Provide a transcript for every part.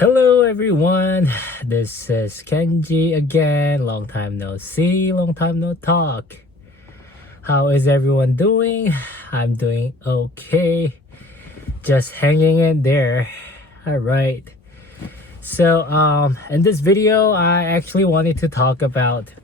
Hello everyone, this is Kenji again. Long time no see, long time no talk. How is everyone doing? I'm doing okay. Just hanging in there. Alright. So in this video I actually wanted to talk about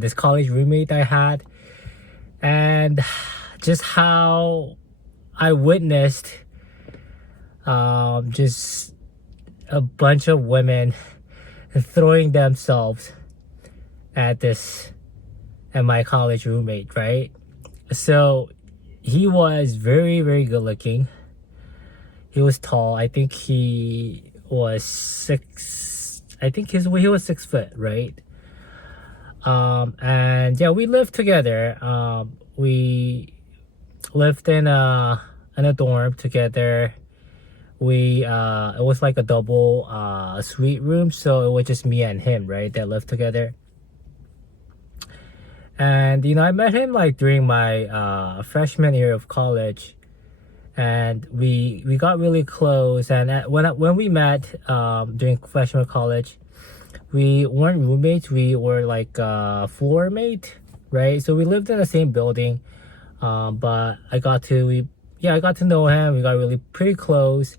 this college roommate I had and just how I witnessed just a bunch of women throwing themselves at my college roommate, right? So he was very, very good looking. He was tall. I think he was he was 6 foot, right? And yeah, we lived together. We lived in a dorm together. It was like a double suite room, so it was just me and him, right, that lived together. And I met him like during my freshman year of college, and we got really close. And when we met during freshman college, we weren't roommates, we were like floor mate, right? So we lived in the same building, but I got to know him. We got really pretty close.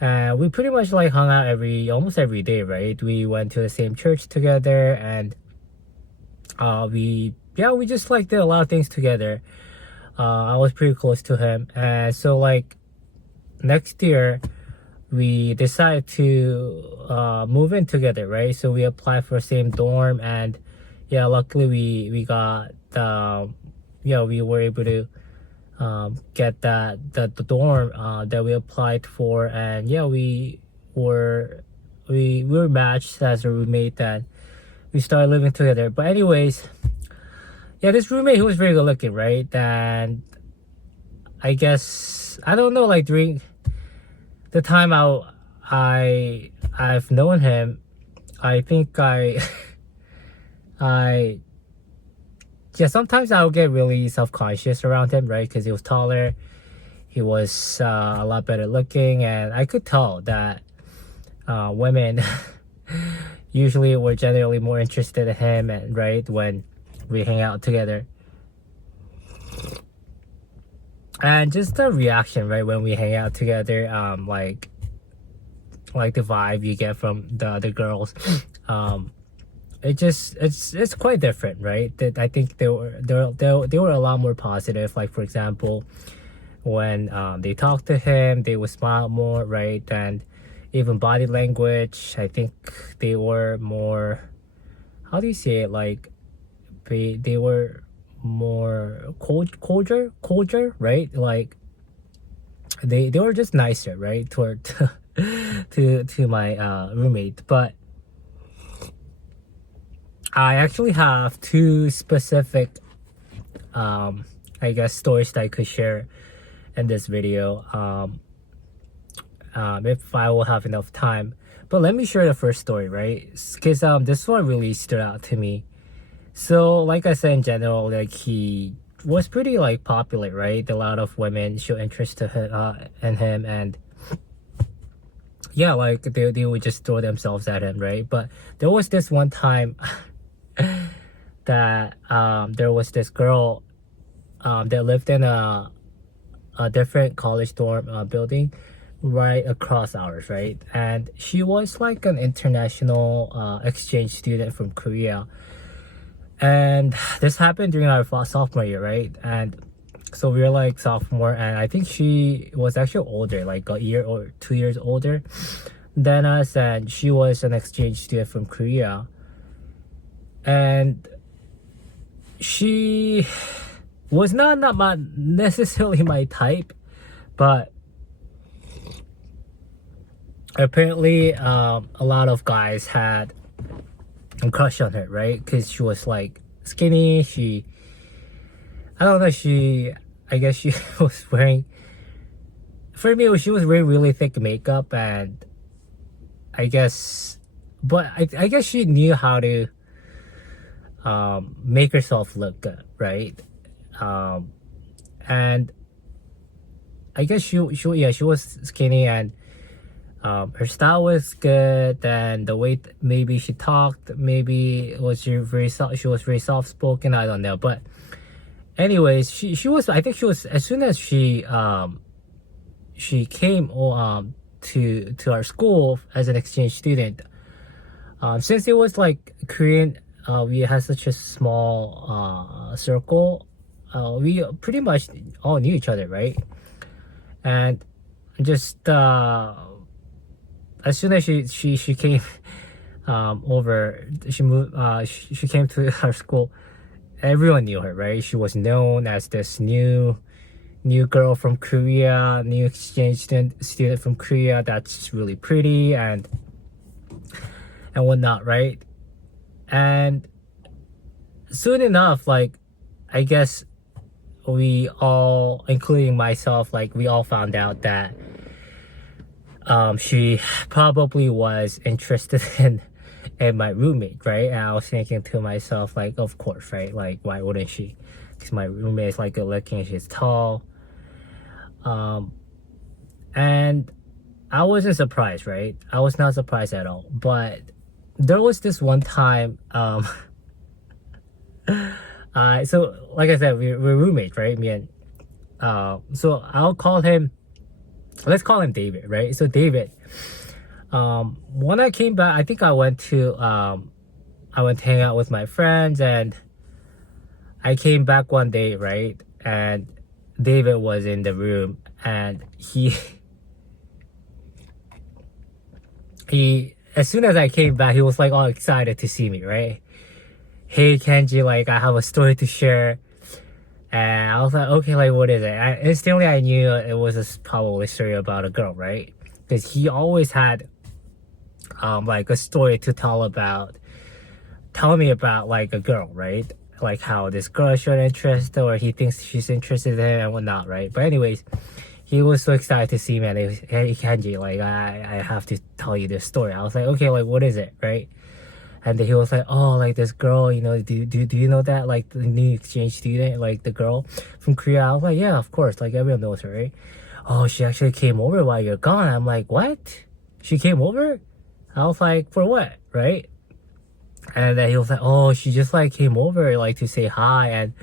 We pretty much like hung out almost every day, right? We went to the same church together, and we just like did a lot of things together. I was pretty close to him, and so like next year we decided to move in together, right? So we applied for the same dorm, and yeah, luckily we got we were able to get the dorm that we applied for. And yeah, we were matched as a roommate, and we started living together. But anyways, yeah, this roommate, he was very good looking, right? And I guess I don't know, like during the time I've known him, I think yeah, sometimes I'll get really self-conscious around him, right? Because he was taller, he was a lot better looking, and I could tell that women usually were generally more interested in him, and right, when we hang out together. And just the reaction, right, when we hang out together, like the vibe you get from the other girls, it's quite different, right? That I think they were a lot more positive. Like for example, when they talked to him, they would smile more, right? And even body language, I think they were more, how do you say it, like they were more colder, right? Like they were just nicer, right, toward to my roommate. But I actually have two specific I guess stories that I could share in this video, if I will have enough time. But let me share the first story, right? Because this one really stood out to me. So like I said, in general, like he was pretty like popular, right? A lot of women showed interest to him, in him, and yeah, like they would just throw themselves at him, right? But there was this one time that there was this girl that lived in a different college dorm building right across ours, right? And she was like an international exchange student from Korea. And this happened during our sophomore year, right? And so we were like sophomore, and I think she was actually older, like a year or 2 years older than us, and she was an exchange student from Korea. And she was not necessarily my type, but apparently a lot of guys had a crush on her, right? Because she was like skinny. I guess she was wearing, for me, she was wearing really thick makeup, and I guess she knew how to make herself look good, right? And I guess she was skinny, and Her style was good, and the way maybe she talked, maybe was she was very soft spoken. I don't know, but anyways, she was. I think she was as soon as she came to our school as an exchange student. Since it was like Korean, we had such a small circle. We pretty much all knew each other, right? And just as soon as she came over, she moved. She came to our school. Everyone knew her, right? She was known as this new girl from Korea, new exchange student from Korea that's really pretty and whatnot, right? And soon enough, like I guess we all, including myself, like we all found out that she probably was interested in my roommate, right? And I was thinking to myself, like, of course, right? Like, why wouldn't she? Because my roommate is like good looking, she's tall. And I wasn't surprised, right? I was not surprised at all. But there was this one time, so like I said, we're roommates, right? Me and so I'll call him. Let's call him David, right? So David, when I came back, I think I went to hang out with my friends, and I came back one day, right? And David was in the room, and he as soon as I came back, he was like all excited to see me, right? Hey Kenji, like I have a story to share. And I was like, okay, like what is it? Instantly I knew it was probably a story about a girl, right? Because he always had like a story to tell me about like a girl, right? Like how this girl showed interest, or he thinks she's interested in him and whatnot, right? But anyways, he was so excited to see me, and he was, hey Kenji, like I have to tell you this story. I was like, okay, like what is it, right? And then he was like, oh, like this girl, you know, do you know that, like the new exchange student, like the girl from Korea? I was like, yeah, of course, like everyone knows her, right? Oh, she actually came over while you're gone. I'm like, what? She came over? I was like, for what, right? And then he was like, oh, she just like came over like to say hi, and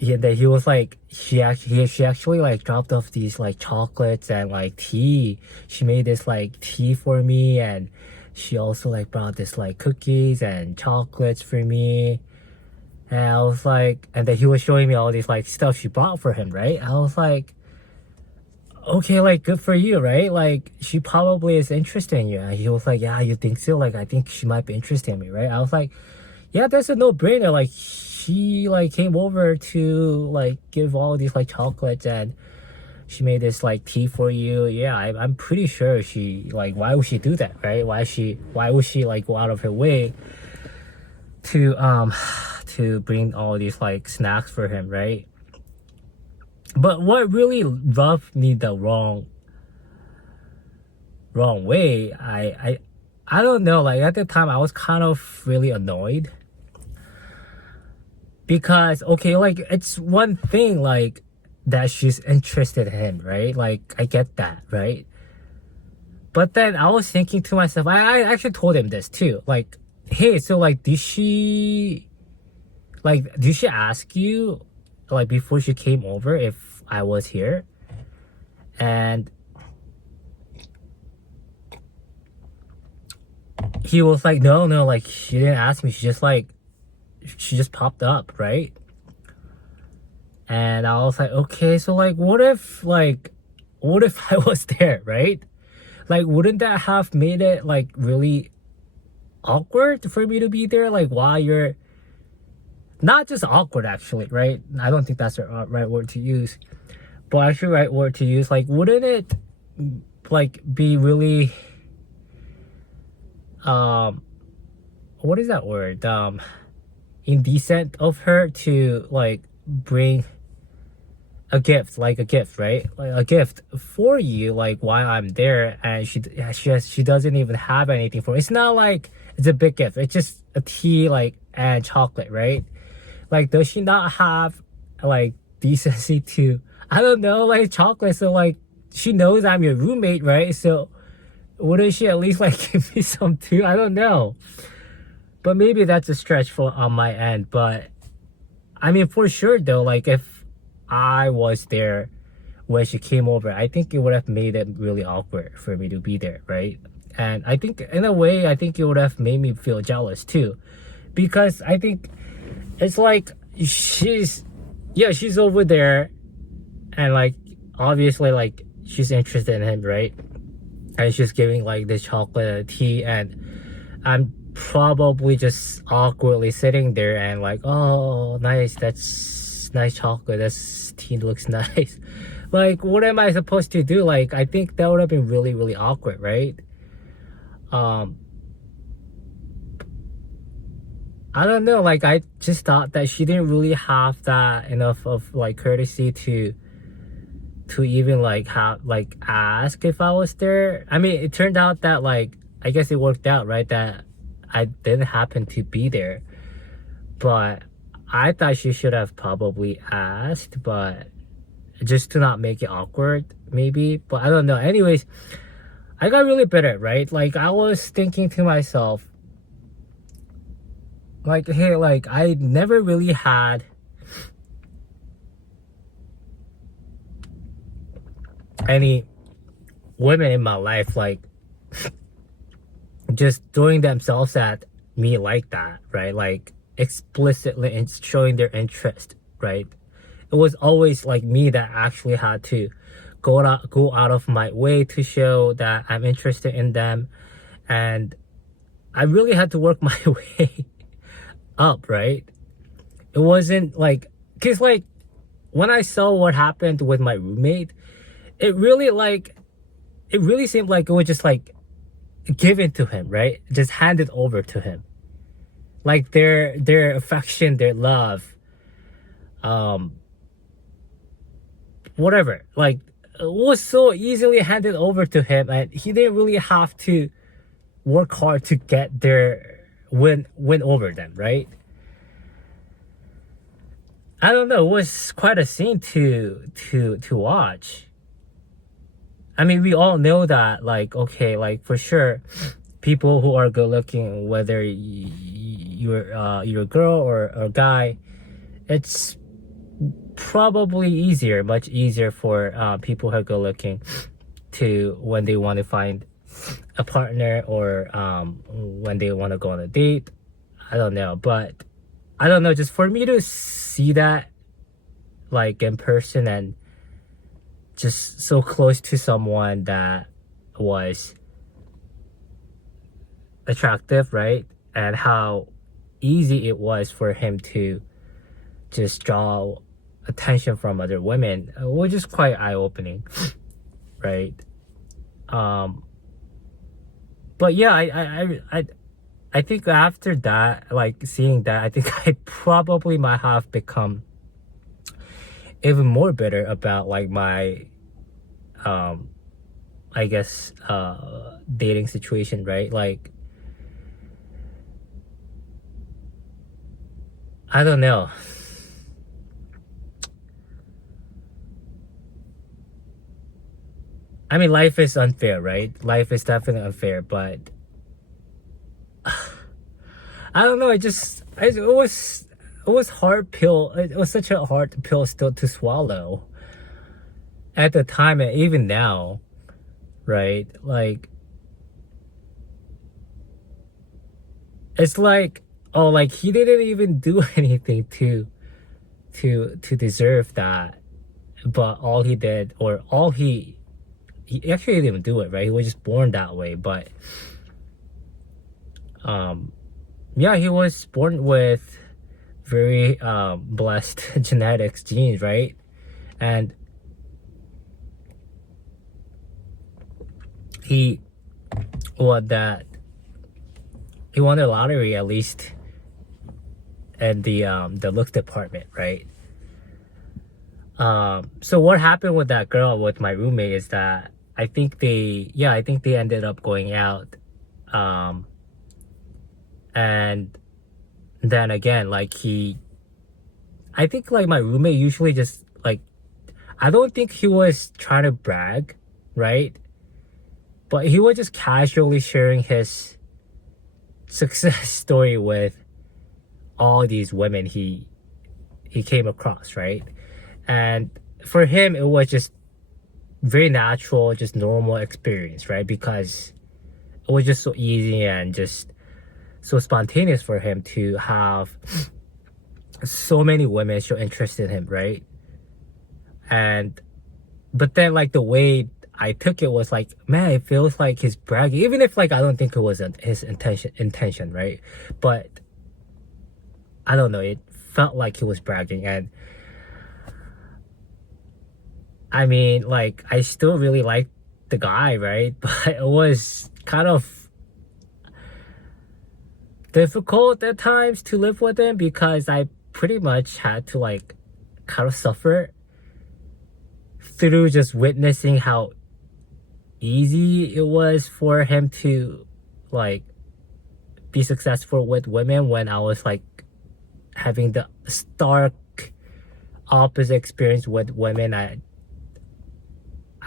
then he was like, she actually like dropped off these like chocolates and like tea. She made this like tea for me, and she also like brought this like cookies and chocolates for me. And I was like, and then he was showing me all these like stuff she bought for him, right? I was like, okay, like good for you, right? Like she probably is interested in you. And he was like, yeah, you think so? Like I think she might be interested in me, right? I was like, yeah, that's a no-brainer. Like she like came over to like give all these like chocolates, and she made this like tea for you. Yeah, I'm pretty sure she like, why would she do that, right? Why would she like go out of her way to bring all these like snacks for him, right? But what really rubbed me the wrong way, I don't know, like at the time I was kind of really annoyed, because okay, like it's one thing like that she's interested in him, right? Like I get that, right? But then I was thinking to myself, I actually told him this too, like, hey, so like did she ask you like before she came over if I was here? And he was like, no, like she didn't ask me, she just popped up, right? And I was like, okay, so like what if I was there, right? Like wouldn't that have made it like really awkward for me to be there, like while you're not just awkward actually, right? I don't think that's the right word to use, but actually right word to use, like wouldn't it like be really what is that word, indecent of her to like bring a gift, right? Like a gift for you, like while I'm there, and she doesn't even have anything for me. It's not like it's a big gift. It's just a tea, like, and chocolate, right? Like, does she not have like decency to, I don't know, like chocolate? So like, she knows I'm your roommate, right? So wouldn't she at least like give me some too? I don't know. But maybe that's a stretch for on my end. But I mean, for sure though, like if I was there when she came over, I think it would have made it really awkward for me to be there, right? And I think in a way, I think it would have made me feel jealous too, because I think it's like she's over there, and like obviously like she's interested in him, right? And she's giving like this chocolate and tea, and I'm probably just awkwardly sitting there and like, oh, nice, that's nice chocolate, that's tea, looks nice. Like, what am I supposed to do? Like, I think that would have been really, really awkward, right? um I don't know, like I just thought that she didn't really have that enough of like courtesy to even like have like ask if I was there. I mean, it turned out that like I guess it worked out, right, that I didn't happen to be there. But I thought she should have probably asked, but just to not make it awkward maybe. But I don't know. Anyways, I got really bitter, right? Like I was thinking to myself, like, hey, like I never really had any women in my life like just throwing themselves at me like that, right? Like explicitly showing their interest, right? It was always like me that actually had to go out of my way to show that I'm interested in them, and I really had to work my way up, right? It wasn't like, cause like when I saw what happened with my roommate, it really like it really seemed like it was just like given to him, right? Just handed over to him. Like their affection, their love, um, whatever, like was so easily handed over to him, and he didn't really have to work hard to get their win over them, right? I don't know. It was quite a scene to watch. I mean, we all know that, like, okay, like for sure, people who are good looking, whether you're a girl or a guy, it's probably easier, much easier for people who are good looking to when they want to find a partner, or when they want to go on a date. I don't know, but I don't know. Just for me to see that like in person and just so close to someone that was attractive, right? And how easy it was for him to just draw attention from other women, which is quite eye-opening, right? Um, but yeah, I think after that, like seeing that, I think I probably might have become even more bitter about like my I guess dating situation, right? Like I don't know. I mean, life is unfair, right? Life is definitely unfair, but I don't know. It was hard pill. It was such a hard pill still to swallow at the time, and even now, right? Like it's like, oh, like he didn't even do anything to deserve that, but all he did, or all he actually didn't even do it, right? He was just born that way, but yeah, he was born with very blessed genetics, genes, right? And he won that he won the lottery, at least in the looks department, right? So what happened with that girl, with my roommate, is that I think they ended up going out, and then again, like I think like my roommate usually just like, I don't think he was trying to brag, right? but he was just casually sharing his success story with all these women he came across, right? And for him, it was just very natural, just normal experience, right? Because it was just so easy and just so spontaneous for him to have so many women show interest in him, right? And but then like the way I took it was like, man, it feels like he's bragging, even if like I don't think it was his intention, right? But I don't know, it felt like he was bragging. And I mean, like, I still really like the guy, right? But it was kind of difficult at times to live with him because I pretty much had to like kind of suffer through just witnessing how easy it was for him to like be successful with women when I was like having the stark opposite experience with women.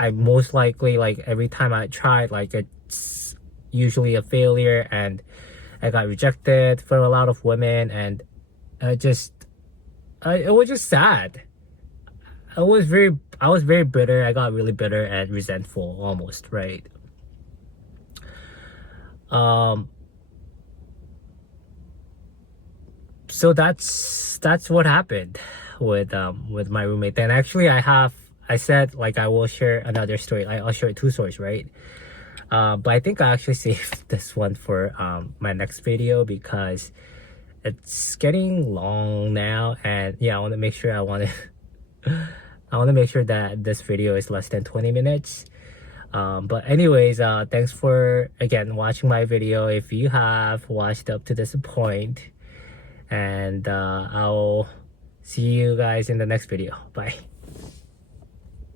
I most likely, like, every time I tried, like, it's usually a failure, and I got rejected from a lot of women, and it was just sad. I was very bitter. I got really bitter and resentful almost, right? So that's what happened with my roommate. And actually I said like I will share another story. I'll share two stories, right? But I think I actually saved this one for my next video because it's getting long now, and yeah, I want to make sure that this video is less than 20 minutes. But anyways, thanks for again watching my video if you have watched up to this point, and I'll see you guys in the next video. Bye.